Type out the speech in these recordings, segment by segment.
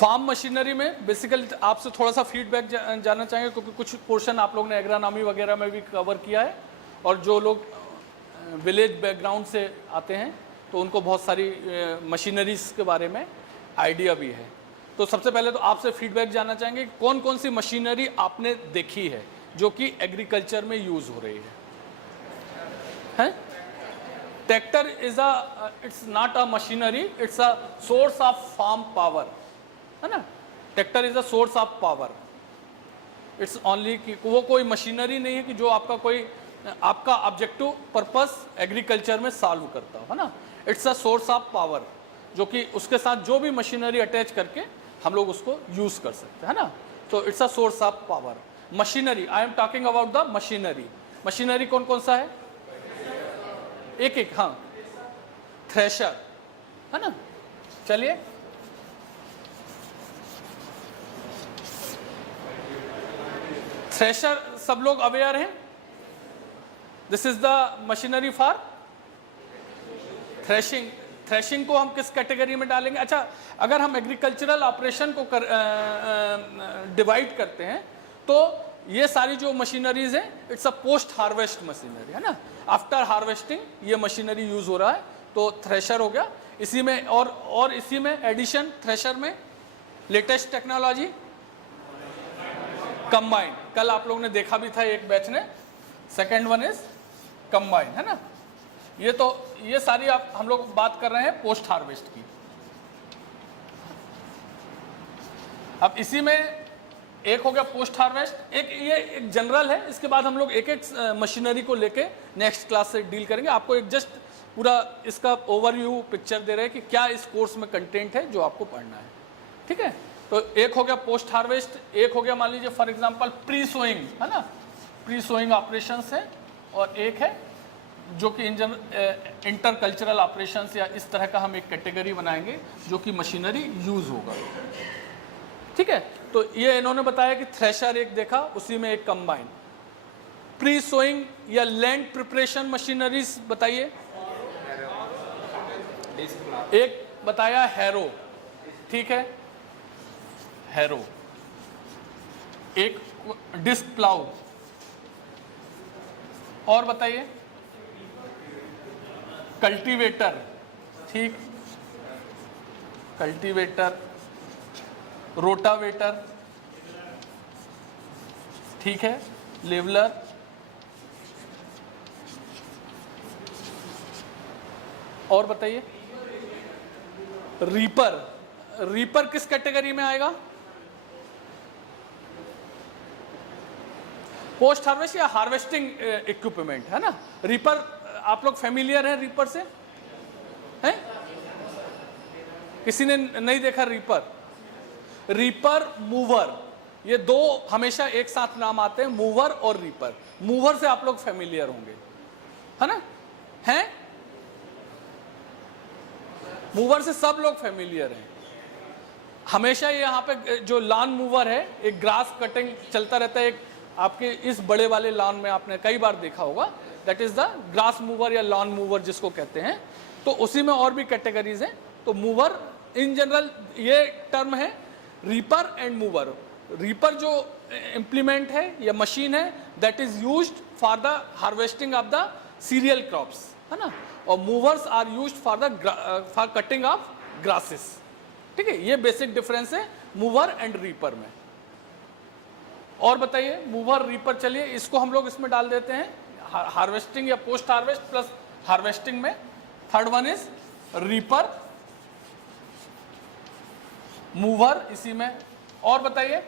Farm machinery में basically आपसे थोड़ा सा फीडबैक जानना चाहेंगे, क्योंकि कुछ पोर्शन आप लोग ने एग्रानॉमी वगैरह में भी कवर किया है, और जो लोग विलेज बैकग्राउंड से आते हैं तो उनको बहुत सारी मशीनरीज के बारे में आइडिया भी है। तो सबसे पहले तो आपसे फीडबैक जानना चाहेंगे कौन कौन सी मशीनरी आपने देखी है जो कि एग्रीकल्चर में यूज़ हो रही है? Tractor is it's not a machinery, it's a source of farm power, है ना। Tractor is a source of power, it's only कि वो कोई मशीनरी नहीं है कि जो आपका कोई आपका ऑब्जेक्टिव पर्पस एग्रीकल्चर में सॉल्व करता हो, है ना। It's a source of power, जो कि उसके साथ जो भी मशीनरी अटैच करके हम लोग उसको यूज कर सकते हैं, है ना। तो it's a source of power. Machinery, I am talking about the machinery. Machinery कौन कौन सा है? एक एक, हाँ। थ्रेशर, है ना। चलिए, थ्रेशर सब लोग अवेयर हैं। This is the machinery for threshing. Threshing को हम किस कैटेगरी में डालेंगे? अच्छा, अगर हम एग्रीकल्चरल ऑपरेशन को डिवाइड करते हैं तो ये सारी जो मशीनरीज हैं, it's a post harvest machinery, है ना। आफ्टर हार्वेस्टिंग ये मशीनरी यूज हो रहा है, तो थ्रेशर हो गया। इसी में और इसी में एडिशन, थ्रेशर में लेटेस्ट टेक्नोलॉजी कंबाइन। कल आप लोगों ने देखा भी था एक बैच ने, सेकेंड वन इज कंबाइन, है ना। ये सारी आप हम लोग बात कर रहे हैं पोस्ट हार्वेस्ट की। अब इसी में एक हो गया पोस्ट हार्वेस्ट, ये एक जनरल है। इसके बाद हम लोग एक एक मशीनरी को लेके नेक्स्ट क्लास से डील करेंगे। आपको एक जस्ट पूरा इसका ओवरव्यू पिक्चर दे रहे हैं कि क्या इस कोर्स में कंटेंट है जो आपको पढ़ना है, ठीक है। तो एक हो गया पोस्ट हार्वेस्ट, एक हो गया मान लीजिए फॉर एग्जांपल प्री सोइंग, है ना। प्री सोइंग ऑपरेशंस है, और एक है जो कि इंटर कल्चरल ऑपरेशंस, या इस तरह का हम एक कैटेगरी बनाएंगे जो कि मशीनरी यूज होगा, ठीक है। तो ये इन्होंने बताया कि थ्रेशर एक देखा, उसी में एक कंबाइन। प्री सोइंग या लैंड प्रिपरेशन मशीनरीज बताइए। एक बताया हैरो, ठीक है, हैरो। एक डिस्क प्लाउ, और बताइए। कल्टीवेटर, ठीक, कल्टीवेटर। रोटावेटर, ठीक है, लेवलर, और बताइए। रीपर, रीपर किस कैटेगरी में आएगा? पोस्ट हार्वेस्ट या हार्वेस्टिंग इक्विपमेंट, है ना। रीपर आप लोग फेमिलियर हैं रीपर से? हैं? किसी ने नहीं देखा रीपर? रीपर, मूवर, ये दो हमेशा एक साथ नाम आते हैं, मूवर और रीपर। मूवर से आप लोग फेमिलियर होंगे, है ना। हैं? मूवर से सब लोग फेमिलियर हैं। हमेशा ये यहाँ पे जो लॉन मूवर है, एक ग्रास कटिंग चलता रहता है, एक आपके इस बड़े वाले लॉन में आपने कई बार देखा होगा, that is the grass mower या लॉन मूवर जिसको कहते हैं। तो उसी में और भी कैटेगरीज हैं। तो मूवर इन जनरल ये टर्म है, रीपर एंड मूवर। रीपर जो इम्प्लीमेंट है या मशीन है, that is used for the harvesting of the cereal crops, है ना। और mowers are used for cutting of grasses, ठीक है। ये बेसिक डिफरेंस है मूवर एंड रीपर में। और बताइए, मूवर रीपर, चलिए इसको हम लोग इसमें डाल देते हैं, हार्वेस्टिंग या पोस्ट हार्वेस्ट प्लस हार्वेस्टिंग में। Third one is reaper, mower इसी में। और बताइए।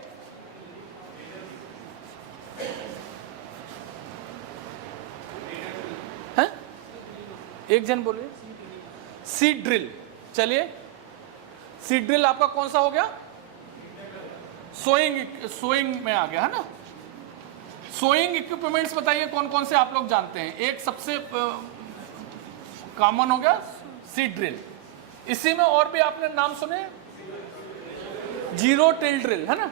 हैं? एक जन बोलिए। सीड ड्रिल, चलिए सीड ड्रिल आपका कौन सा हो गया? सोइंग में आ गया, है ना। सोइंग इक्विपमेंट्स बताइए कौन कौन से आप लोग जानते हैं? एक सबसे कॉमन हो गया सीड ड्रिल। इसी में और भी आपने नाम सुने, जीरो टिल ड्रिल, है ना,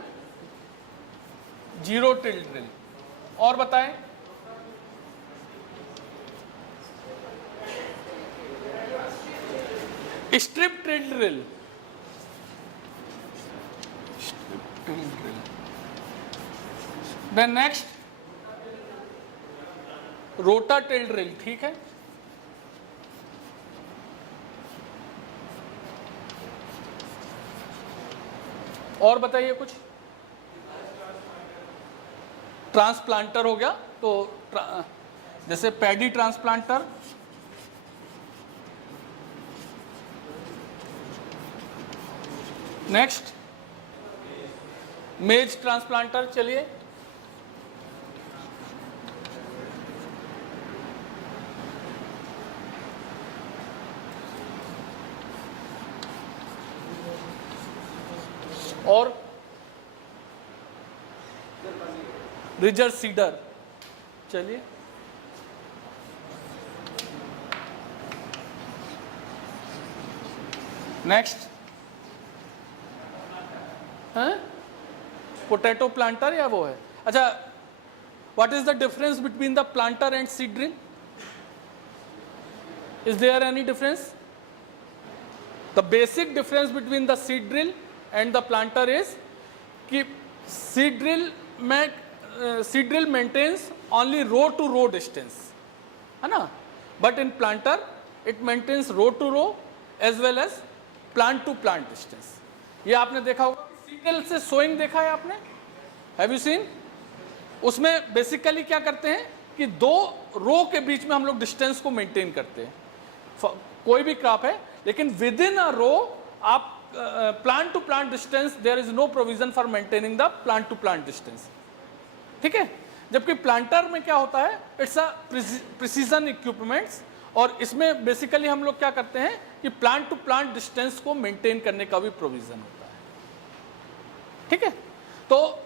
जीरो टिल ड्रिल। और बताएं। Strip till drill, till drill. Then next rotor till drill, ठीक है। और बताइए कुछ। ट्रांसप्लांटर हो गया, तो जैसे paddy transplanter, next maize transplanter. चलिए और रिजर सीडर। चलिए नेक्स्ट है पोटैटो प्लांटर या वो है। अच्छा, what is the difference between the planter and seed drill? Is there any difference? The basic difference between the seed drill and the planter is कि seed drill maintains only row to row distance, है ना, but in planter it maintains row to row as well as plant to plant distance. ये आपने देखा होगा, seed drill से sowing देखा है आपने, हैव यू सीन? उसमें बेसिकली क्या करते हैं कि दो रो के बीच में हम लोग डिस्टेंस को मेंटेन करते हैं, कोई भी क्रॉप है, लेकिन विद इन अ रो आप plant to plant distance, there is no provision for maintaining the plant to plant distance, ठीक है। जबकि प्लांटर में क्या होता है, इट्स अ प्रिसीजन इक्विपमेंट्स, और इसमें बेसिकली हम लोग क्या करते हैं कि प्लांट टू प्लांट डिस्टेंस को मेंटेन करने का भी प्रोविजन होता है, ठीक है। तो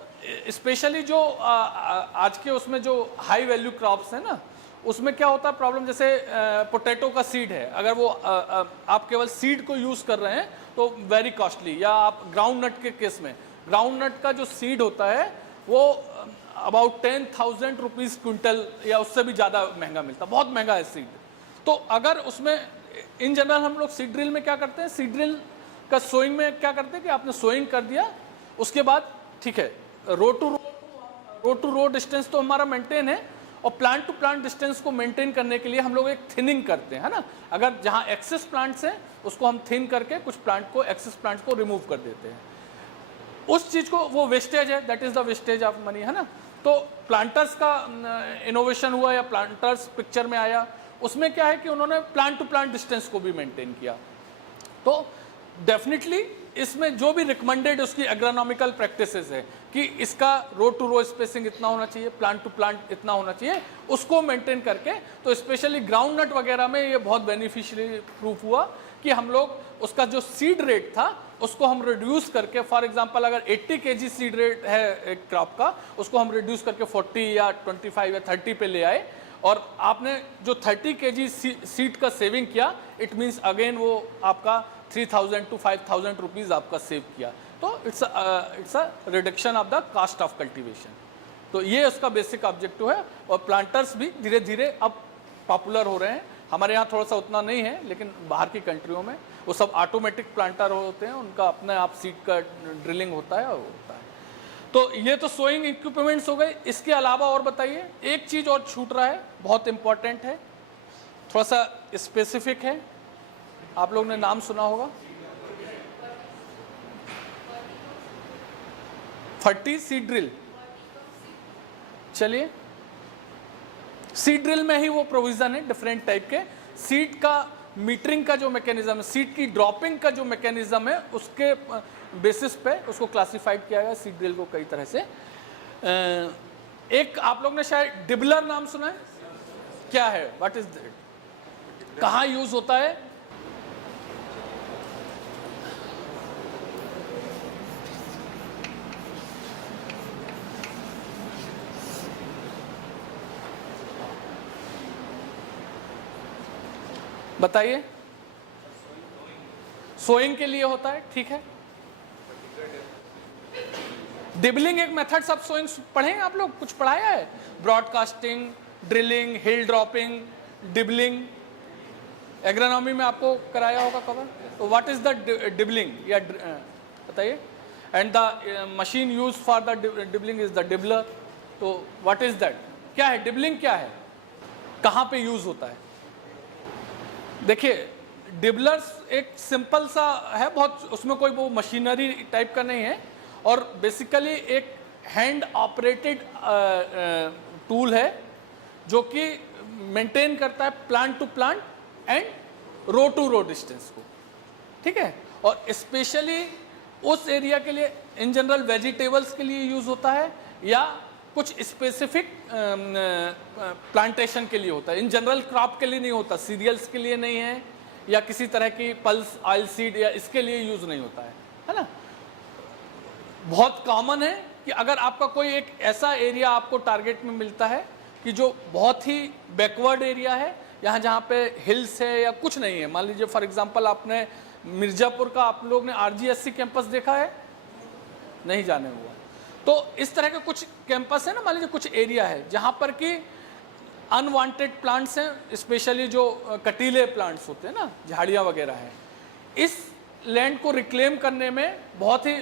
स्पेशली जो आज के उसमें जो हाई वैल्यू क्रॉप्स है ना, उसमें क्या होता है प्रॉब्लम, जैसे पोटैटो का सीड है, अगर वो आप केवल सीड को यूज़ कर रहे हैं तो वेरी कॉस्टली, या आप ग्राउंड नट के केस में, ग्राउंड नट का जो सीड होता है वो अबाउट 10,000 रुपीज़ क्विंटल या उससे भी ज़्यादा महंगा मिलता है, बहुत महंगा है सीड। तो अगर उसमें इन जनरल हम लोग सीड ड्रिल में क्या करते हैं, सीड ड्रिल का सोइंग में क्या करते हैं कि आपने सोइंग कर दिया, उसके बाद ठीक है, रो टू रो डिस्टेंस तो हमारा मेंटेन है, और प्लांट टू प्लांट डिस्टेंस को मेंटेन करने के लिए हम लोग एक थिनिंग करते हैं, है ना। अगर जहाँ एक्सेस प्लांट्स हैं उसको हम थिन करके कुछ प्लांट को, एक्सेस प्लांट्स को रिमूव कर देते हैं, उस चीज़ को, वो वेस्टेज है, that is the wastage of money, है ना। तो प्लांटर्स का इनोवेशन हुआ या प्लांटर्स पिक्चर में आया, उसमें क्या है कि उन्होंने प्लांट टू प्लांट डिस्टेंस को भी मेंटेन किया। तो डेफिनेटली इसमें जो भी रिकमेंडेड उसकी एग्रोनॉमिकल प्रैक्टिसेस है कि इसका रो टू रो स्पेसिंग इतना होना चाहिए, प्लांट टू प्लांट इतना होना चाहिए, उसको मेंटेन करके, तो स्पेशली ग्राउंड नट वगैरह में ये बहुत बेनिफिशियली प्रूफ हुआ कि हम लोग उसका जो सीड रेट था उसको हम रिड्यूस करके, फॉर एग्जांपल अगर 80 kg सीड रेट है एक क्रॉप का, उसको हम रिड्यूस करके 40 या 25 या 30 पे ले आए, और आपने जो 30 kg सीड का सेविंग किया, इट मीन्स अगेन वो आपका 3,000 to 5,000 रुपीज़ आपका सेव किया। तो it's a reduction of the cost of cultivation. तो ये उसका बेसिक ऑब्जेक्टिव है, और प्लांटर्स भी धीरे धीरे अब पॉपुलर हो रहे हैं। हमारे यहाँ थोड़ा सा उतना नहीं है, लेकिन बाहर की कंट्रियों में वो सब ऑटोमेटिक प्लांटर होते हैं, उनका अपने आप सीड का ड्रिलिंग होता है और होता है। तो ये तो सोइंग इक्विपमेंट्स हो गए। इसके अलावा और बताइए, एक चीज़ और छूट रहा है, बहुत इंपॉर्टेंट है, थोड़ा सा स्पेसिफिक है, आप लोग ने नाम सुना होगा, फर्टी सीड ड्रिल। चलिए, सीड ड्रिल में ही वो प्रोविजन है डिफरेंट टाइप के, सीड का मीटरिंग का जो मैकेनिज्म है, सीड की ड्रॉपिंग का जो मैकेनिज्म है, उसके बेसिस पे उसको क्लासिफाइड किया गया सीड ड्रिल को कई तरह से। एक आप लोग ने शायद डिबलर नाम सुना है, क्या है, व्हाट इज दैट, कहाँ यूज होता है? बताइए। सोइंग के लिए होता है, ठीक है। डिबलिंग एक मेथड ऑफ सोइंग पढ़ेंगे आप लोग, कुछ पढ़ाया है, ब्रॉडकास्टिंग, ड्रिलिंग, हिल ड्रॉपिंग, डिबलिंग, एग्रोनॉमी में आपको कराया होगा कवर। तो व्हाट इज द डिबलिंग, या बताइए। And the machine use for the dibbling is the dibbler. तो व्हाट इज दैट, क्या है डिबलिंग, क्या है, कहाँ पे यूज होता है? देखिए डिबलर्स एक सिंपल सा है बहुत, उसमें कोई वो मशीनरी टाइप का नहीं है, और बेसिकली एक हैंड ऑपरेटेड टूल है जो कि मेंटेन करता है plant to plant and row to row distance को, ठीक है। और स्पेशली उस एरिया के लिए, इन जनरल वेजिटेबल्स के लिए यूज़ होता है या कुछ स्पेसिफिक प्लांटेशन के लिए होता है। इन जनरल क्रॉप के लिए नहीं होता, सीरियल्स के लिए नहीं है, या किसी तरह की पल्स ऑयल सीड या इसके लिए यूज़ नहीं होता है ना। बहुत कॉमन है कि अगर आपका कोई एक ऐसा एरिया आपको टारगेट में मिलता है कि जो बहुत ही बैकवर्ड एरिया है, यहाँ जहाँ पे हिल्स है या कुछ नहीं है, मान लीजिए फॉर एग्जांपल आपने मिर्ज़ापुर का, आप लोग ने आरजीएससी कैंपस देखा है, नहीं जाने हुआ, तो इस तरह के कुछ कैंपस है ना, मान लीजिए कुछ एरिया है जहाँ पर कि अनवांटेड प्लांट्स हैं, स्पेशली जो कटीले प्लांट्स होते हैं ना, झाड़ियाँ वगैरह हैं, इस लैंड को रिक्लेम करने में बहुत ही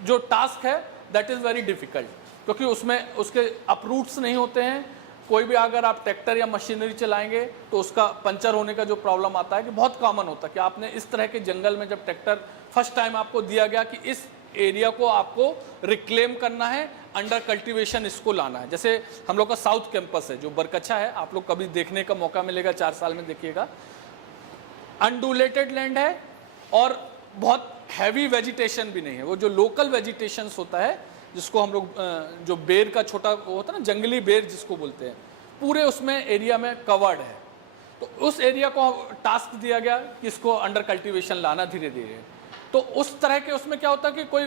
जो टास्क है दैट इज़ वेरी डिफ़िकल्ट, क्योंकि उसमें उसके अपरूट्स नहीं होते हैं। कोई भी अगर आप ट्रैक्टर या मशीनरी चलाएंगे तो उसका पंचर होने का जो प्रॉब्लम आता है कि बहुत कॉमन होता है कि आपने इस तरह के जंगल में जब ट्रैक्टर फर्स्ट टाइम आपको दिया गया कि इस एरिया को आपको रिक्लेम करना है, अंडर कल्टीवेशन इसको लाना है। जैसे हम लोग का साउथ कैंपस है जो बरकच्छा है, आप लोग कभी देखने का मौका मिलेगा, 4 साल में देखिएगा, अनडुलेटेड लैंड है और बहुत हैवी वेजिटेशन भी नहीं है। वो जो लोकल वेजिटेशंस होता है जिसको हम लोग जो बेर का छोटा वो होता है ना, जंगली बेर जिसको बोलते हैं, पूरे उसमें एरिया में कवर्ड है। तो उस एरिया को टास्क दिया गया कि इसको अंडर कल्टीवेशन लाना धीरे धीरे। तो उस तरह के उसमें क्या होता है कि कोई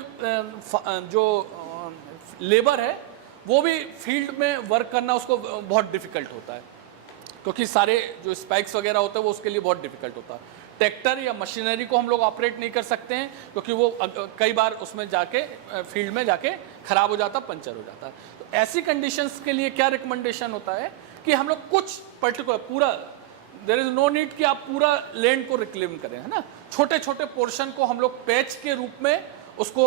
जो लेबर है वो भी फील्ड में वर्क करना उसको बहुत डिफ़िकल्ट होता है, क्योंकि सारे जो स्पाइक्स वगैरह होते हैं वो उसके लिए बहुत डिफ़िकल्ट होता है। ट्रैक्टर या मशीनरी को हम लोग ऑपरेट नहीं कर सकते हैं, क्योंकि वो कई बार उसमें जाके फील्ड में जाके ख़राब हो जाता, पंचर हो जाता है। तो ऐसी कंडीशंस के लिए क्या रिकमेंडेशन होता है कि हम लोग कुछ पर्टिकुलर पूरा, देयर इज़ नो नीड कि आप पूरा लैंड को रिक्लेम करें, है ना, छोटे छोटे पोर्शन को हम लोग पैच के रूप में उसको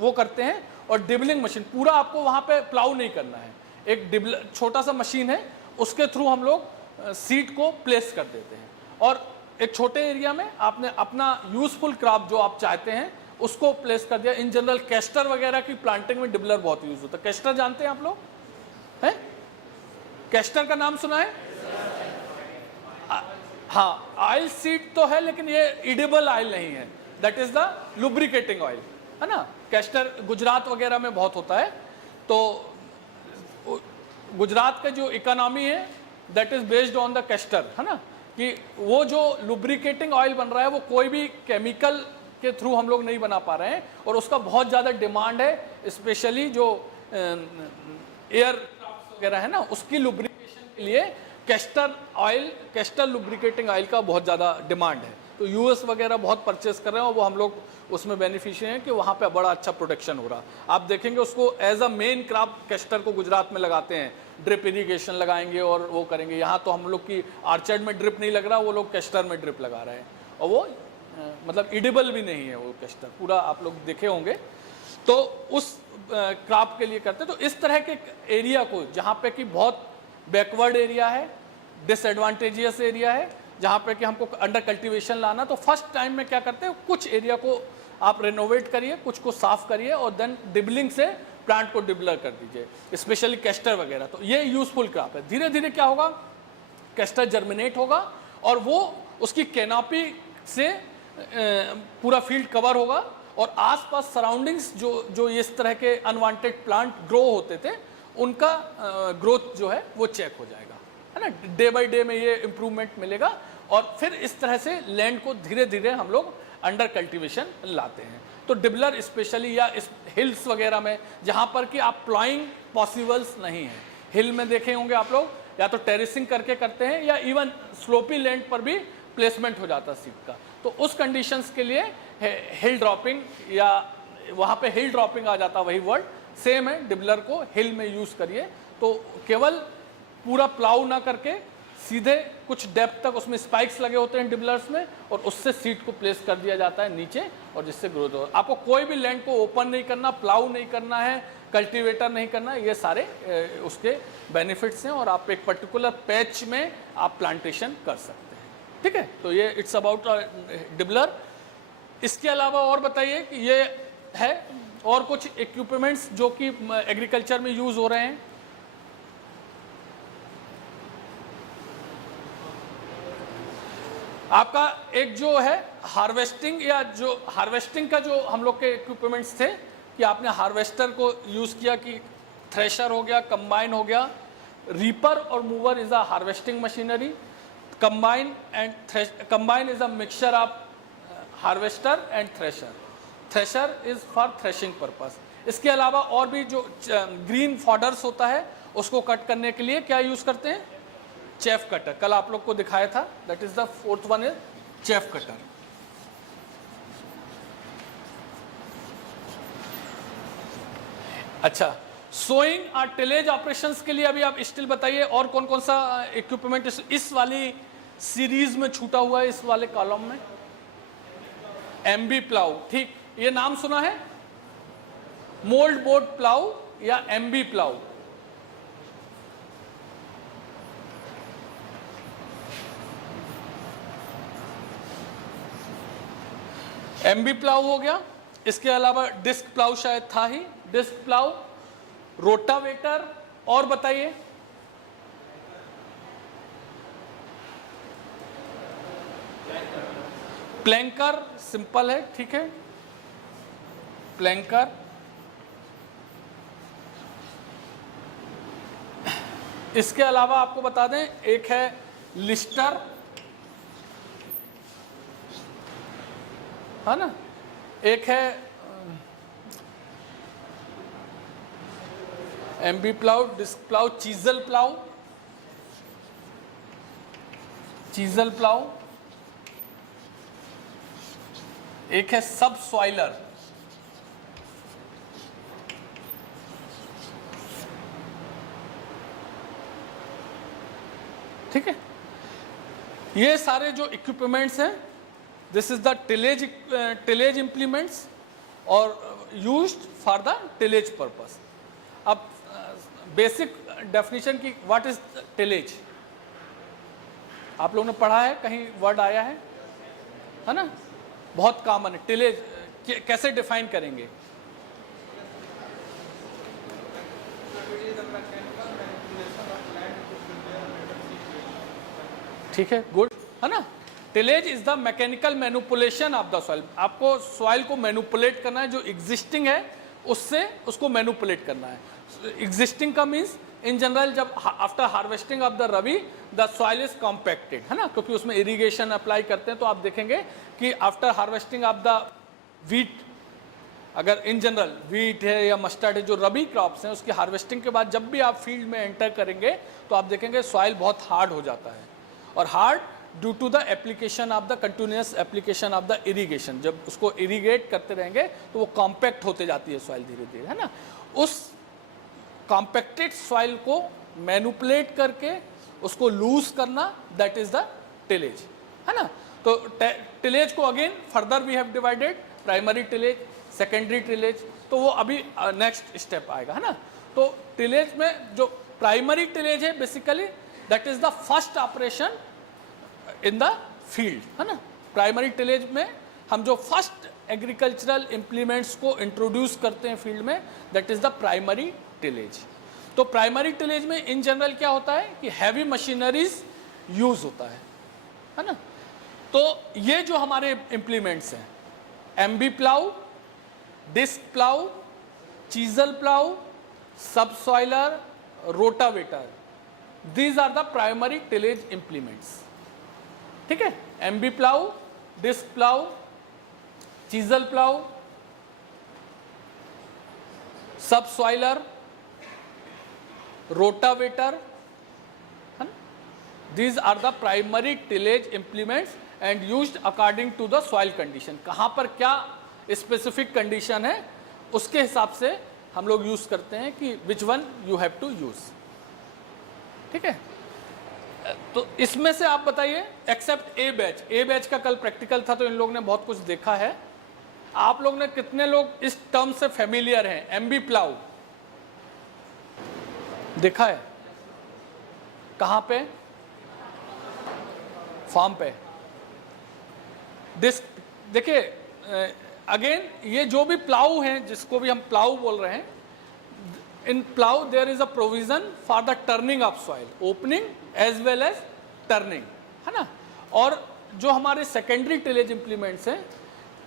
वो करते हैं। और डिबलिंग मशीन पूरा आपको वहाँ पे प्लाउ नहीं करना है, एक छोटा सा मशीन है उसके थ्रू हम लोग सीड को प्लेस कर देते हैं, और एक छोटे एरिया में आपने अपना यूजफुल क्रॉप जो आप चाहते हैं उसको प्लेस कर दिया। इन जनरल कैस्टर वगैरह की प्लांटिंग में डिबलर बहुत यूज होता है। कैस्टर जानते हैं आप लोग, हैं? कैस्टर का नाम सुना है? हाँ, ऑयल सीड तो है लेकिन ये इडेबल ऑयल नहीं है, that is the lubricating oil, है ना। कैस्टर गुजरात वगैरह में बहुत होता है। तो गुजरात का जो इकोनॉमी है that is based on the castor, है ना, कि वो जो लुब्रिकेटिंग ऑयल बन रहा है वो कोई भी केमिकल के थ्रू हम लोग नहीं बना पा रहे हैं, और उसका बहुत ज़्यादा डिमांड है, स्पेशली जो एयर वगैरह है ना उसकी लुब्रिकेशन के लिए castor oil, castor lubricating oil का बहुत ज़्यादा डिमांड है। तो यूएस वगैरह बहुत परचेस कर रहे हैं और वो हम लोग उसमें बेनिफिशियरी हैं कि वहाँ पे बड़ा अच्छा प्रोटेक्शन हो रहा। आप देखेंगे उसको as a main crop castor को गुजरात में लगाते हैं, ड्रिप इरिगेशन लगाएंगे और वो करेंगे। यहाँ तो हम लोग की आर्चर्ड में ड्रिप नहीं लग रहा, वो लोग कैस्टर में ड्रिप लगा रहे हैं, और वो मतलब इडिबल भी नहीं है वो कैस्टर, पूरा आप लोग देखे होंगे। तो उस क्रॉप के लिए करते हैं। तो इस तरह के एरिया को जहाँ पे कि बहुत बैकवर्ड एरिया है, डिसएडवांटेजियस एरिया है, जहाँ पे कि हमको अंडर कल्टीवेशन लाना, तो फर्स्ट टाइम में क्या करते हैं, कुछ एरिया को आप रेनोवेट करिए, कुछ को साफ करिए, और देन डिबलिंग से प्लांट को डिबलर कर दीजिए, स्पेशली कैस्टर वगैरह। तो ये यूजफुल क्रॉप है। धीरे धीरे क्या होगा, कैस्टर जर्मिनेट होगा और वो उसकी कैनोपी से पूरा फील्ड कवर होगा, और आसपास सराउंडिंग्स जो इस तरह के अनवांटेड प्लांट ग्रो होते थे उनका ग्रोथ जो है वो चेक हो जाएगा, है ना। डे बाय डे में ये इम्प्रूवमेंट मिलेगा, और फिर इस तरह से लैंड को धीरे धीरे हम लोग अंडर कल्टीवेशन लाते हैं। तो डिबलर स्पेशली या इस हिल्स वगैरह में जहाँ पर कि आप प्लॉइंग पॉसिबल्स नहीं है, हिल में देखे होंगे आप लोग, या तो टेरेसिंग करके करते हैं या इवन स्लोपी लैंड पर भी प्लेसमेंट हो जाता है सीड का। तो उस कंडीशंस के लिए हिल ड्रॉपिंग, या वहाँ पे हिल ड्रॉपिंग आ जाता, वही वर्ड सेम है, डिबलर को हिल में यूज़ करिए। तो केवल पूरा प्लाउ ना करके सीधे कुछ डेप्थ तक उसमें स्पाइक्स लगे होते हैं डिबलर्स में, और उससे सीड को प्लेस कर दिया जाता है नीचे, और जिससे ग्रोथ हो। आपको कोई भी लैंड को ओपन नहीं करना, प्लाउ नहीं करना है, कल्टीवेटर नहीं करना, ये सारे उसके बेनिफिट्स हैं, और आप एक पर्टिकुलर पैच में आप प्लांटेशन कर सकते हैं। ठीक है, तो ये इट्स अबाउट डिबलर। इसके अलावा और बताइए कि ये है और कुछ इक्विपमेंट्स जो कि एग्रीकल्चर में यूज हो रहे हैं। आपका एक जो है हार्वेस्टिंग, या जो हार्वेस्टिंग का जो हम लोग के इक्विपमेंट्स थे कि आपने हार्वेस्टर को यूज़ किया, कि थ्रेशर हो गया, कंबाइन हो गया, रीपर और mower is a harvesting machinery, combine is a mixture of harvester and thresher, thresher is for threshing purpose. इसके अलावा और भी जो ग्रीन फॉडर्स होता है उसको कट करने के लिए क्या यूज़ करते हैं, चेफ कटर, कल आप लोग को दिखाया था, that is the fourth one is chef cutter. अच्छा, सोइंग और टिलेज ऑपरेशंस के लिए अभी आप स्टिल बताइए और कौन कौन सा इक्विपमेंट इस वाली सीरीज में छूटा हुआ है, इस वाले कॉलम में। एमबी प्लाऊ, ठीक, ये नाम सुना है, मोल्ड बोर्ड प्लाऊ या एमबी प्लाऊ। एमबी प्लाऊ हो गया, इसके अलावा डिस्क प्लाऊ शायद था ही, डिस्क प्लाऊ, रोटावेटर, और बताइए। प्लैंकर, सिंपल है, ठीक है, प्लैंकर। इसके अलावा आपको बता दें एक है लिस्टर, है ना, एक है MB plough, disc plough, chisel plough, chisel plough, एक है सब सॉइलर, ठीक है। ये सारे जो इक्विपमेंट्स हैं, this is the tillage implements और used for the tillage purpose. अब बेसिक डेफिनेशन की व्हाट इज टिलेज, आप लोगों ने पढ़ा है, कहीं वर्ड आया है ना, बहुत कॉमन है। टिलेज कैसे डिफाइन करेंगे? ठीक है, गुड, है ना। Tillage is the mechanical manipulation of the soil. आपको सॉइल को मैनिपुलेट करना है, जो एग्जिस्टिंग है उससे उसको मैनिपुलेट करना है। एग्जिस्टिंग का मीन्स इन जनरल जब after harvesting of the rabi the soil is compacted, है ना, क्योंकि उसमें इरिगेशन अप्लाई करते हैं। तो आप देखेंगे कि after harvesting of the wheat, अगर इन जनरल वीट है या मस्टर्ड है, जो रबी क्रॉप्स हैं, उसकी हार्वेस्टिंग के बाद जब भी आप फील्ड में एंटर करेंगे तो आप देखेंगे सॉइल बहुत हार्ड हो जाता है, और hard due to the application of the continuous application of the irrigation. जब उसको इरिगेट करते रहेंगे तो वो कॉम्पैक्ट होते जाती है सॉइल धीरे धीरे, है ना। उस कॉम्पैक्टेड सॉइल को मैनिपुलेट करके उसको लूज करना, दैट इज द टिलेज, है ना। तो टिलेज को again further we have divided, primary tillage, secondary tillage, तो वो अभी नेक्स्ट स्टेप आएगा, है ना। तो टिलेज में जो प्राइमरी टिलेज है basically that is the first operation in the field, है ना। प्राइमरी टिलेज में हम जो फर्स्ट एग्रीकल्चरल इम्प्लीमेंट्स को इंट्रोड्यूस करते हैं फील्ड में, that is the primary tillage. तो प्राइमरी टिलेज में इन जनरल क्या होता है कि हैवी मशीनरीज यूज होता है ना। तो ये जो हमारे इम्प्लीमेंट्स हैं, MB plough, disc plough, chisel plough, subsoiler, rotavator, these are the primary tillage implements, ठीक है। MB plough, disc plough, chisel plough, subsoiler, rotavator, है ना, these are the primary tillage implements and used according to the soil condition। कहाँ पर क्या specific condition है उसके हिसाब से हम लोग यूज करते हैं कि which one you have to use, ठीक है। तो इसमें से आप बताइए, एक्सेप्ट ए बैच का कल प्रैक्टिकल था तो इन लोगों ने बहुत कुछ देखा है। आप लोग ने कितने लोग इस टर्म से फेमिलियर हैं? एमबी प्लाउ देखा है? कहां पे? फार्म पे। डिस्क देखिए, अगेन ये जो भी प्लाऊ हैं, जिसको भी हम प्लाऊ बोल रहे हैं, in plough there is a provision for the turning of soil, opening as well as turning, है ना। और जो हमारे सेकेंडरी टिलेज इंप्लीमेंट्स हैं,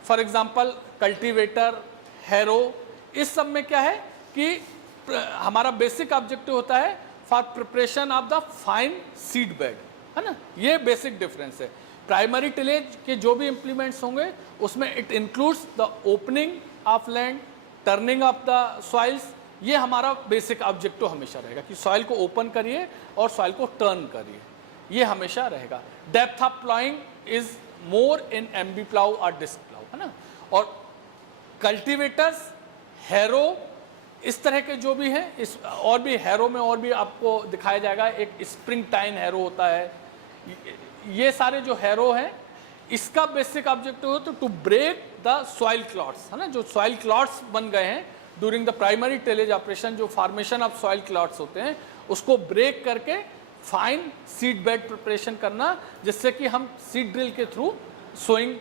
फॉर एग्जांपल कल्टीवेटर, हैरो, इस सब में क्या है कि हमारा बेसिक ऑब्जेक्टिव होता है for preparation of the fine seed bed, है ना। ये बेसिक डिफरेंस है। प्राइमरी टिलेज के जो भी इंप्लीमेंट्स होंगे उसमें it includes the opening of land, turning of the soils. ये हमारा बेसिक ऑब्जेक्टिव हमेशा रहेगा कि सॉइल को ओपन करिए और सॉइल को टर्न करिए, ये हमेशा रहेगा। Depth of प्लाइंग is more in MB plough और डिस्क प्लाउ, है ना। और कल्टीवेटर्स, हैरो, इस तरह के जो भी हैं, इस और भी हैरो में और भी आपको दिखाया जाएगा। एक स्प्रिंग टाइन हैरो होता है। ये सारे जो हैरो हैं, इसका बेसिक ऑब्जेक्टिव हो तो to break the soil clods, है ना। जो सॉइल क्लॉट्स बन गए हैं during the primary tillage operation, जो फॉर्मेशन ऑफ सॉइल क्लॉट्स होते हैं, उसको ब्रेक करके फाइन सीड बेड प्रिपरेशन करना, जिससे कि हम सीड ड्रिल के थ्रू सोइंग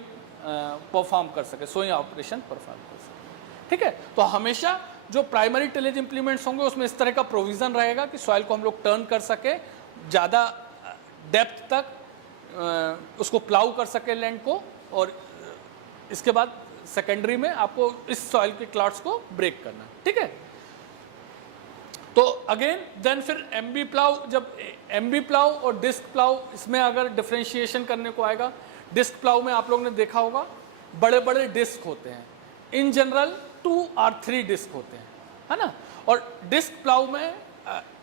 परफॉर्म कर सके, सोइंग ऑपरेशन परफॉर्म कर सके, ठीक है। तो हमेशा जो प्राइमरी टिलेज इंप्लीमेंट्स होंगे उसमें इस तरह का प्रोविज़न रहेगा कि सॉइल को हम लोग टर्न कर सके, ज़्यादा डेप्थ तक उसको प्लाउ कर सके लैंड को, और इसके बाद सेकेंडरी में आपको इस सॉइल के क्लॉट्स को ब्रेक करना, ठीक है। तो अगेन देन फिर एमबी प्लाउ, जब एमबी प्लाउ और डिस्क प्लाउ, इसमें अगर डिफ्रेंशिएशन करने को आएगा, डिस्क प्लाउ में आप लोग ने देखा होगा बड़े बड़े डिस्क होते हैं, इन जनरल 2 और 3 डिस्क होते हैं, है ना। और डिस्क प्लाउ में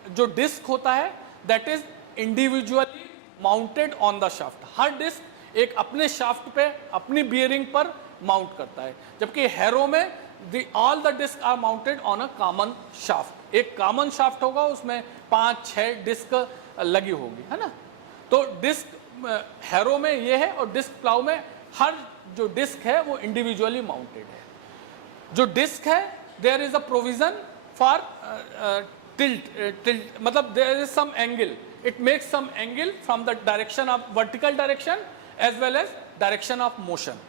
जो डिस्क होता है that is individually mounted on the shaft. हर डिस्क एक अपने शाफ्ट पे, अपनी बियरिंग पर माउंट करता है, जबकि हैरो में all the disc are mounted on a common shaft. एक कॉमन शाफ्ट होगा, उसमें 5-6 डिस्क लगी होगी, है ना। तो डिस्क हैरो में ये है, और डिस्क प्लाउ में हर जो डिस्क है वो इंडिविजुअली माउंटेड है। जो डिस्क है there is a provision for tilt, मतलब there is some angle, it makes some angle from the direction of vertical direction as well as direction of motion.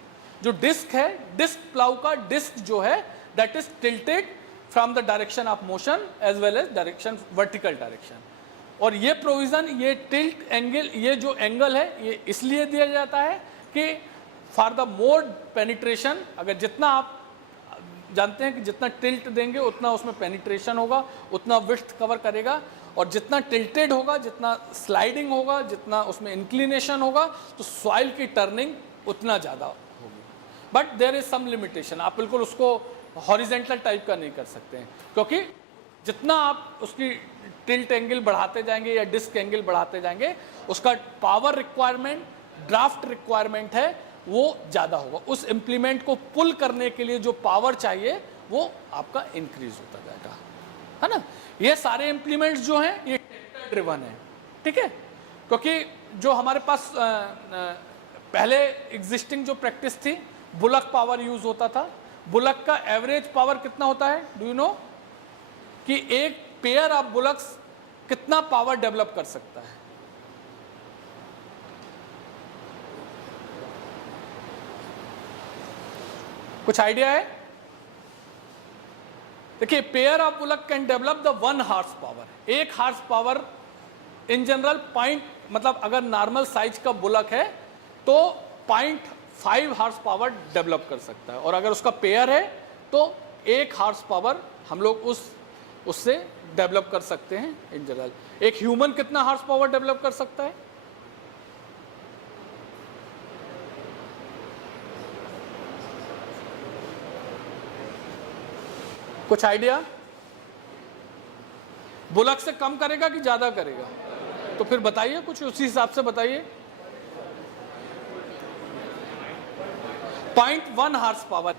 जो disc है, disc plough का disc जो है that is tilted from the direction of motion as well as direction vertical direction. और ये provision, ये tilt angle, ये जो एंगल है ये इसलिए दिया जाता है कि फॉर द मोर पेनिट्रेशन, अगर जितना आप जानते हैं कि जितना टिल्ट देंगे उतना उसमें पेनिट्रेशन होगा, उतना विड्थ कवर करेगा, और जितना टिल्टेड होगा, जितना स्लाइडिंग होगा, जितना उसमें इंक्लिनेशन होगा, तो सॉइल की टर्निंग उतना ज़्यादा होगी। But there is some limitation, आप बिल्कुल उसको हॉरिजेंटल टाइप का नहीं कर सकते हैं, क्योंकि जितना आप उसकी टिल्ट एंगल बढ़ाते जाएंगे या डिस्क एंगल बढ़ाते जाएंगे, उसका पावर रिक्वायरमेंट, ड्राफ्ट रिक्वायरमेंट है वो ज़्यादा होगा। उस इम्प्लीमेंट को पुल करने के लिए जो पावर चाहिए वो आपका इंक्रीज होता जाएगा, है ना। ये सारे इम्प्लीमेंट्स जो हैं ये ट्रैक्टर ड्रिवन है, ठीक है। क्योंकि जो हमारे पास पहले एग्जिस्टिंग जो प्रैक्टिस थी, बुलक पावर यूज होता था। बुलक का एवरेज पावर कितना होता है, डू यू नो, कि एक पेयर ऑफ बुलक्स कितना पावर डेवलप कर सकता है? कुछ आइडिया है? देखिए, pair of bullock can develop the 1 horse power. 1 horse power in general मतलब अगर नॉर्मल साइज का बुलक है तो 0.5 हार्स पावर डेवलप कर सकता है, और अगर उसका पेयर है तो 1 हार्स पावर हम लोग उससे डेवलप कर सकते हैं इन जनरल। एक ह्यूमन कितना हार्स पावर डेवलप कर सकता है? कुछ आइडिया? बुलक से कम करेगा कि ज्यादा करेगा? तो फिर बताइए, कुछ उसी हिसाब से बताइए। 0.1 हार्स पावर।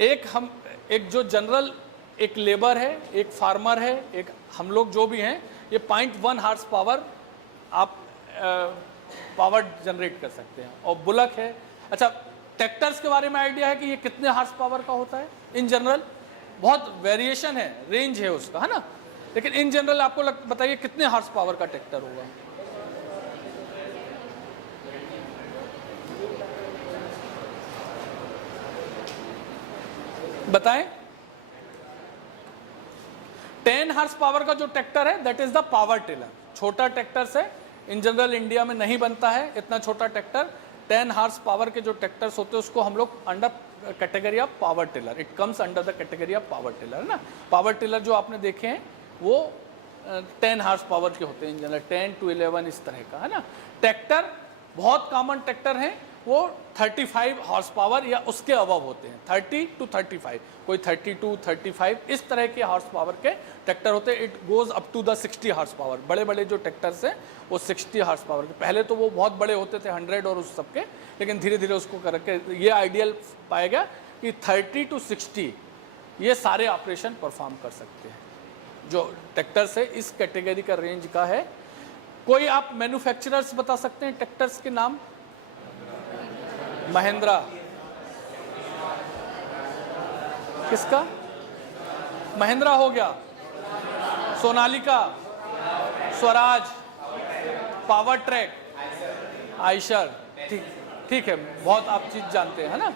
एक जो जनरल एक लेबर है, एक फार्मर है, एक हम लोग जो भी हैं, ये 0.1 हार्स पावर आप पावर जनरेट कर सकते हैं। और बुलक है। अच्छा, ट्रैक्टर्स के बारे में आइडिया है कि ये कितने हार्स पावर का होता है? इन जनरल बहुत वेरिएशन है, रेंज है उसका, है ना, लेकिन इन जनरल आपको बताइए कितने हार्स पावर का ट्रैक्टर होगा? बताएं। 10 हार्स पावर का जो ट्रैक्टर है that is the power tiller. छोटा ट्रैक्टर से इन जनरल इंडिया में नहीं बनता है इतना छोटा ट्रैक्टर। 10 हार्स पावर के जो ट्रैक्टर्स होते हैं उसको हम लोग under category of power tiller, it comes under the category of power tiller, है ना। पावर टिलर जो आपने देखे हैं वो 10 हार्स पावर के होते हैं इन जनरल, 10 to 11 इस तरह का, है ना। ट्रैक्टर बहुत कॉमन ट्रैक्टर हैं वो 35 हॉर्स पावर या उसके अबव होते हैं, 30 to 35, कोई 32, 35 इस तरह के हॉर्स पावर के ट्रैक्टर होते हैं। It goes up to the 60 horse power. बड़े बड़े जो ट्रैक्टर्स हैं वो 60 हॉर्स पावर के, पहले तो वो बहुत बड़े होते थे 100 और उस सबके, लेकिन धीरे धीरे उसको करके ये आइडियल पाया गया कि 30 to 60 ये सारे ऑपरेशन परफॉर्म कर सकते हैं जो ट्रैक्टर से इस कैटेगरी का रेंज का है। कोई आप मैन्युफैक्चरर्स बता सकते हैं ट्रैक्टर्स के नाम? महिंद्रा, किसका? महिंद्रा हो गया, सोनालिका, स्वराज, पावर ट्रैक, आयशर, ठीक है, बहुत आप चीज जानते हैं, है ना।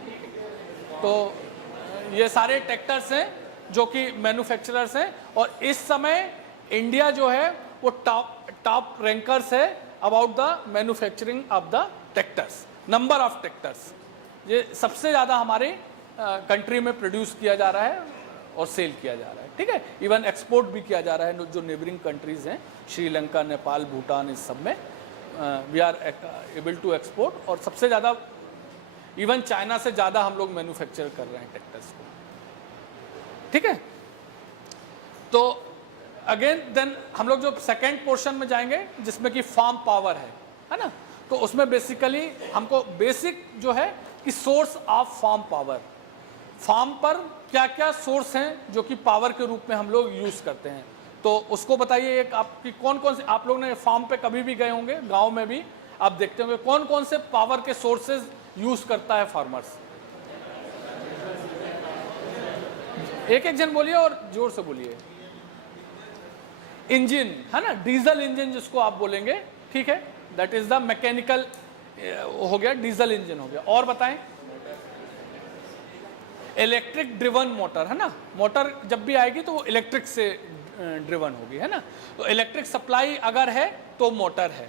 तो ये सारे ट्रैक्टर्स हैं जो कि मैन्युफैक्चरर्स हैं, और इस समय इंडिया जो है वो टॉप रैंकर्स है about the manufacturing of the tractors, number of tractors. ये सबसे ज़्यादा हमारे कंट्री में प्रोड्यूस किया जा रहा है और सेल किया जा रहा है, ठीक है। इवन एक्सपोर्ट भी किया जा रहा है जो नेबरिंग कंट्रीज़ हैं, श्रीलंका, नेपाल, भूटान, इस सब में we are able to export. और सबसे ज़्यादा इवन चाइना से ज़्यादा हम लोग मैन्युफैक्चर कर रहे हैं ट्रैक्टर्स को, ठीक है। तो अगेन देन हम लोग जो सेकेंड पोर्शन में जाएंगे जिसमें कि फार्म पावर है ना। तो उसमें बेसिकली हमको बेसिक जो है कि source of farm power, farm पर क्या क्या सोर्स हैं जो कि पावर के रूप में हम लोग यूज़ करते हैं, तो उसको बताइए। एक आपकी कौन कौन से, आप लोग ने फार्म पे कभी भी गए होंगे, गांव में भी आप देखते होंगे कौन कौन से पावर के सोर्सेज यूज़ करता है फार्मर्स? एक एक जन बोलिए और जोर से बोलिए। इंजन, है ना, डीजल इंजन जिसको आप बोलेंगे, ठीक है, दैट इज द मैकेनिकल हो गया, डीजल इंजन हो गया। और बताएं? इलेक्ट्रिक ड्रिवन मोटर, है ना। मोटर जब भी आएगी तो वो इलेक्ट्रिक से ड्रिवन होगी, है ना। तो इलेक्ट्रिक सप्लाई अगर है तो मोटर है।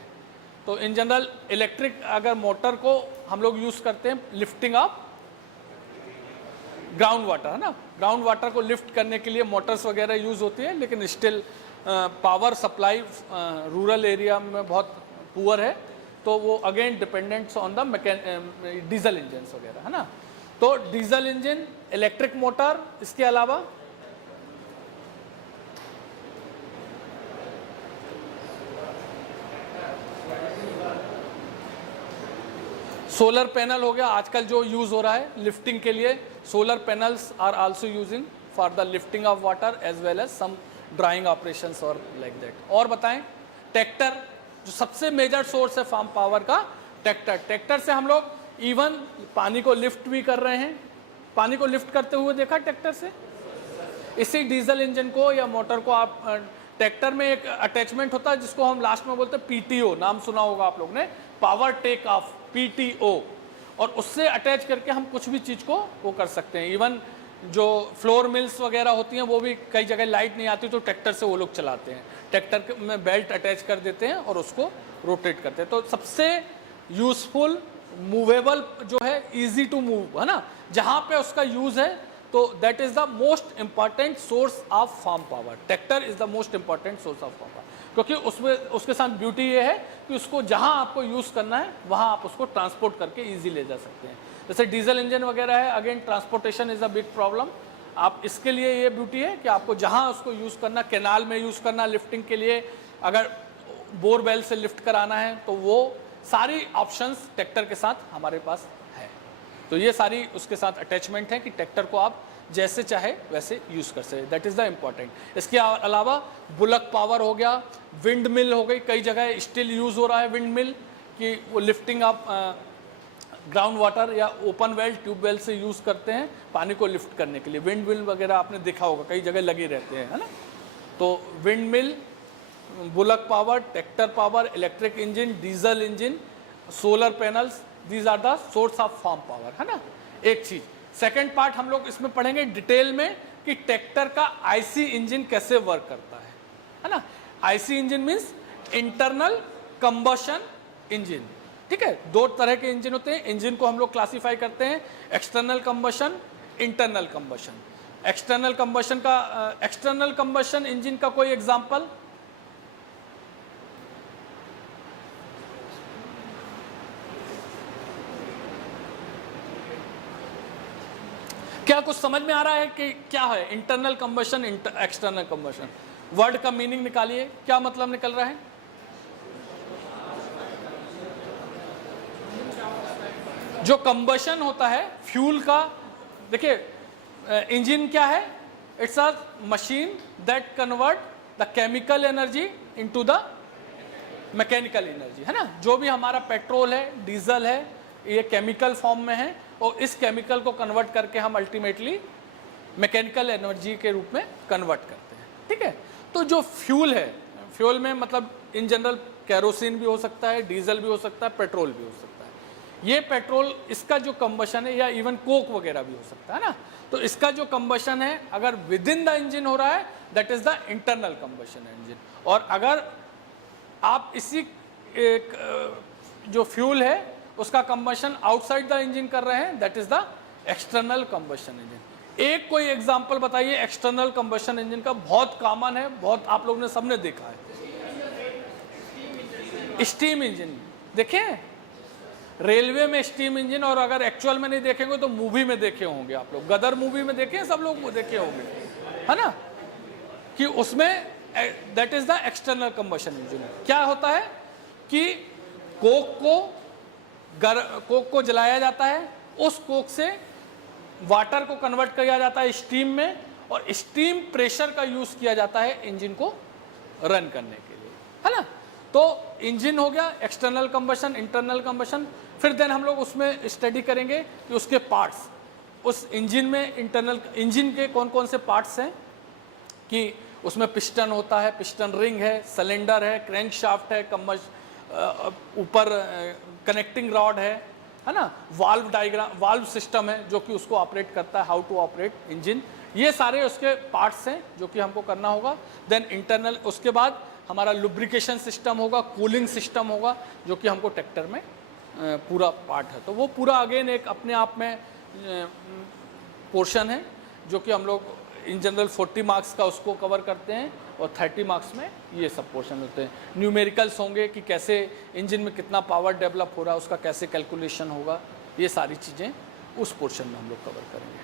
तो इन जनरल इलेक्ट्रिक अगर मोटर को हम लोग यूज करते हैं लिफ्टिंग ऑफ ग्राउंड वाटर, है ना। ग्राउंड वाटर को लिफ्ट करने के लिए मोटर्स वगैरह यूज होती है, लेकिन still power supply rural area में बहुत पुअर है, तो वो again dependents on the diesel engine वगैरह, है ना। तो डीजल इंजन, इलेक्ट्रिक मोटर, इसके अलावा सोलर पैनल हो गया। आजकल जो यूज हो रहा है लिफ्टिंग के लिए, solar panels are also using for the lifting of water as well as some drying operations और लाइक दैट। और बताएं? ट्रैक्टर जो सबसे मेजर सोर्स है फार्म पावर का, ट्रैक्टर। ट्रैक्टर से हम लोग इवन पानी को लिफ्ट भी कर रहे हैं। पानी को लिफ्ट करते हुए देखा ट्रैक्टर से। इसी डीजल इंजन को या मोटर को आप, ट्रैक्टर में एक अटैचमेंट होता है जिसको हम लास्ट में बोलते हैं पीटीओ, नाम सुना होगा आप लोग ने, पावर टेक ऑफ, पीटीओ। और उससे अटैच करके हम कुछ भी चीज़ को वो कर सकते हैं। इवन जो फ्लोर मिल्स वगैरह होती हैं वो भी कई जगह लाइट नहीं आती तो ट्रैक्टर से वो लोग चलाते हैं। ट्रैक्टर में बेल्ट अटैच कर देते हैं और उसको रोटेट करते हैं। तो सबसे यूजफुल, मूवेबल जो है, इजी टू मूव, है ना, जहाँ पे उसका यूज़ है, तो that is the most important source of farm power. Tractor is the most important source of farm power, क्योंकि उसमें उसके साथ ब्यूटी ये है कि उसको जहाँ आपको यूज़ करना है वहाँ आप उसको ट्रांसपोर्ट करके ईजी ले जा सकते हैं। जैसे डीजल इंजन वगैरह है, again transportation is a big problem. आप इसके लिए ये ब्यूटी है कि आपको जहाँ उसको यूज़ करना, कैनाल में यूज़ करना लिफ्टिंग के लिए, अगर बोरवेल से लिफ्ट कराना है, तो वो सारी ऑप्शंस ट्रैक्टर के साथ हमारे पास है। तो ये सारी उसके साथ अटैचमेंट है कि ट्रैक्टर को आप जैसे चाहे वैसे यूज़ कर सके, दैट इज़ द इम्पॉर्टेंट। इसके अलावा बुलक पावर हो गया, विंड मिल हो गई, कई जगह स्टिल यूज़ हो रहा है विंड मिल कि वो लिफ्टिंग अप ग्राउंड वाटर या ओपन वेल ट्यूबवेल से यूज़ करते हैं पानी को लिफ्ट करने के लिए। विंड मिल वगैरह आपने देखा होगा, कई जगह लगे रहते हैं, है ना। तो windmill, bullock power, tractor power, electric engine, diesel engine, solar panels, these are the source of farm power, है ना। एक चीज़, सेकेंड पार्ट हम लोग इसमें पढ़ेंगे डिटेल में कि ट्रैक्टर का आईसी इंजन कैसे वर्क करता है ना। IC engine means internal combustion engine, ठीक है। दो तरह के इंजन होते हैं, इंजन को हम लोग क्लासिफाई करते हैं external combustion, internal combustion. External combustion engine का कोई एग्जांपल, क्या कुछ समझ में आ रहा है कि क्या है internal combustion, external combustion? Word का मीनिंग निकालिए, क्या मतलब निकल रहा है? जो कंबशन होता है फ्यूल का, देखिए इंजन क्या है, it's a machine that convert the chemical energy into the mechanical energy, है ना। जो भी हमारा पेट्रोल है, डीजल है, ये केमिकल फॉर्म में है और इस केमिकल को कन्वर्ट करके हम अल्टीमेटली मैकेनिकल एनर्जी के रूप में कन्वर्ट करते हैं, ठीक है। तो जो फ्यूल है, फ्यूल में मतलब इन जनरल कैरोसिन भी हो सकता है, डीजल भी हो सकता है, पेट्रोल भी हो सकता है। ये पेट्रोल, इसका जो कंबशन है, या इवन कोक वगैरह भी हो सकता है ना, तो इसका जो कंबशन है अगर विद इन द इंजन हो रहा है that is the internal combustion engine, और अगर आप इसी जो फ्यूल है उसका कंबशन आउटसाइड द इंजन कर रहे हैं that is the external combustion engine. एक कोई एग्जांपल बताइए एक्सटर्नल कंबशन इंजन का, बहुत कॉमन है, बहुत आप लोग ने सबने देखा है, स्टीम इंजन। देखें रेलवे में स्टीम इंजन, और अगर एक्चुअल में नहीं देखेंगे तो मूवी में देखे होंगे आप लोग, गदर मूवी में देखे, सब लोग देखे होंगे, है ना, कि उसमें that is the external combustion engine. क्या होता है कि कोक को जलाया जाता है, उस कोक से वाटर को कन्वर्ट किया जाता है स्टीम में, और स्टीम प्रेशर का यूज किया जाता है इंजन को रन करने के लिए, है ना। तो इंजन हो गया एक्सटर्नल कंबशन, इंटरनल कंबशन। फिर देन हम लोग उसमें स्टडी करेंगे कि उसके पार्ट्स, उस इंजन में इंटरनल इंजन के कौन कौन से पार्ट्स हैं, कि उसमें पिस्टन होता है, पिस्टन रिंग है, सिलेंडर है, क्रैंक शाफ्ट है, ऊपर कनेक्टिंग रॉड है ना, वाल्व डायग्राम, वाल्व सिस्टम है जो कि उसको ऑपरेट करता है, हाउ टू ऑपरेट इंजन। ये सारे उसके पार्ट्स हैं जो कि हमको करना होगा। देन इंटरनल, उसके बाद हमारा लुब्रिकेशन सिस्टम होगा, कूलिंग सिस्टम होगा, जो कि हमको ट्रैक्टर में पूरा पार्ट है। तो वो पूरा अगेन एक अपने आप में पोर्शन है जो कि हम लोग इन जनरल 40 मार्क्स का उसको कवर करते हैं, और 30 मार्क्स में ये सब पोर्शन होते हैं। न्यूमेरिकल्स होंगे कि कैसे इंजन में कितना पावर डेवलप हो रहा है, उसका कैसे कैलकुलेशन होगा, ये सारी चीज़ें उस पोर्शन में हम लोग कवर करेंगे।